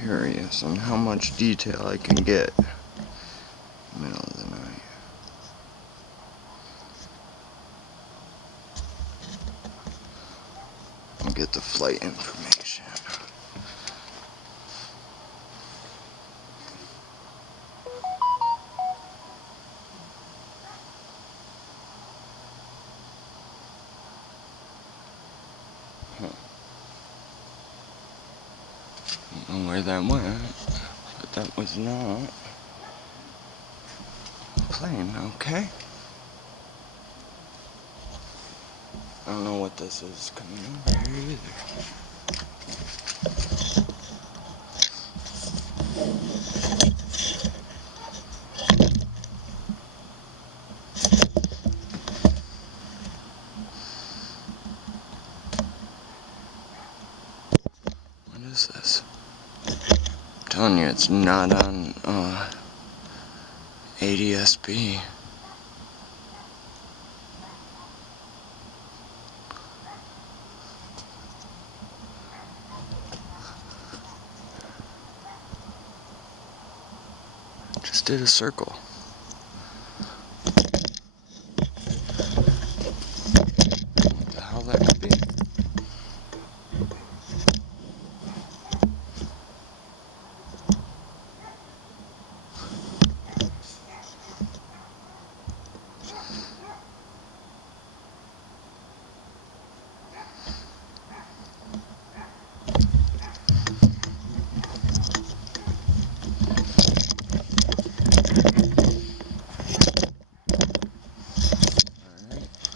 curious on how much detail I can get. Middle of the night. I'll get the flight information. I don't know where that went, but that was not a plane, okay? I don't know what this is coming over here either. What is this? I'm telling you, it's not on ADSB. Just did a circle. What the hell that could be?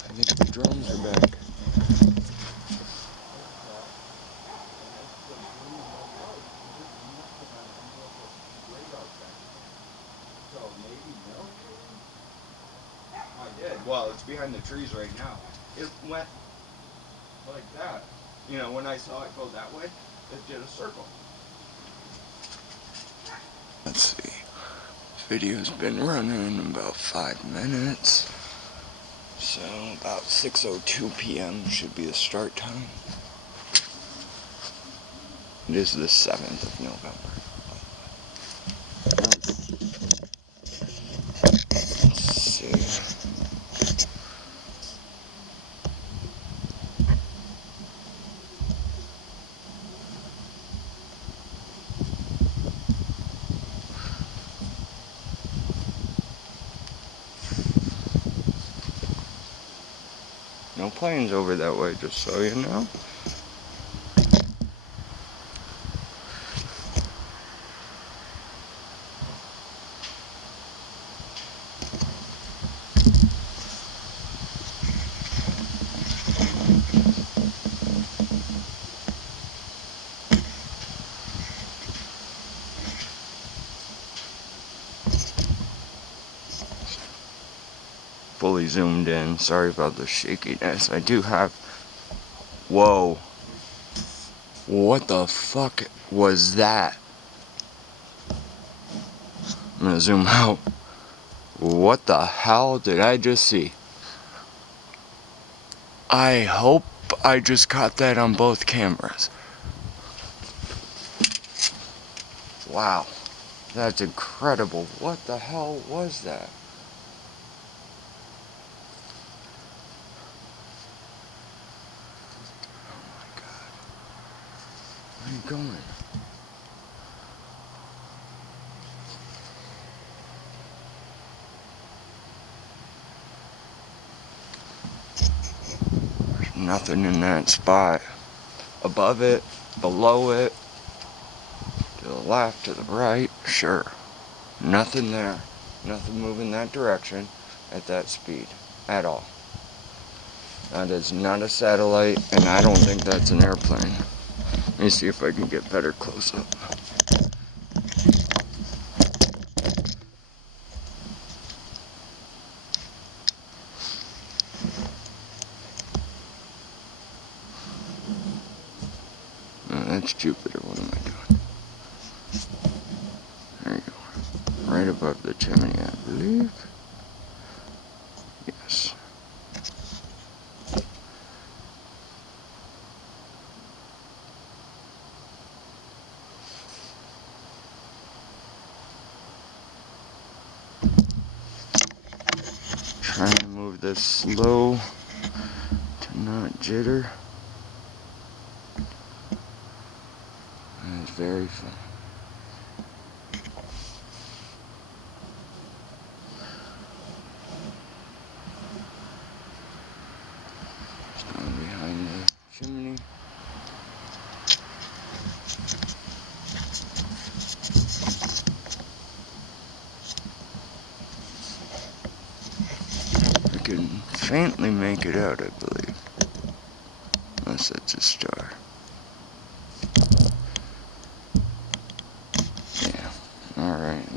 I think the drones are back. I did. Well, it's behind the trees right now. It went like that. You know, when I saw it go that way, it did a circle. Let's see. This video's been running about 5 minutes. So about 6:02 p.m. should be the start time. It is the 7th of November. Let's see. No planes over that way, just so you know. Fully zoomed in. Sorry about the shakiness. I do have... Whoa. What the fuck was that? I'm gonna zoom out. What the hell did I just see? I hope I just caught that on both cameras. Wow. That's incredible. What the hell was that? Where are you going? There's nothing in that spot. Above it, below it, to the left, to the right, sure. Nothing there. Nothing moving that direction at that speed at all. That is not a satellite, and I don't think that's an airplane. Let me see if I can get better close up. No, that's Jupiter. What am I doing? There you go. Right above the chimney, I believe. Yes. trying to move this slow to not jitter. And it's very fun. It's going behind the chimney. I can faintly make it out, I believe. Unless it's a star. Yeah. Alright.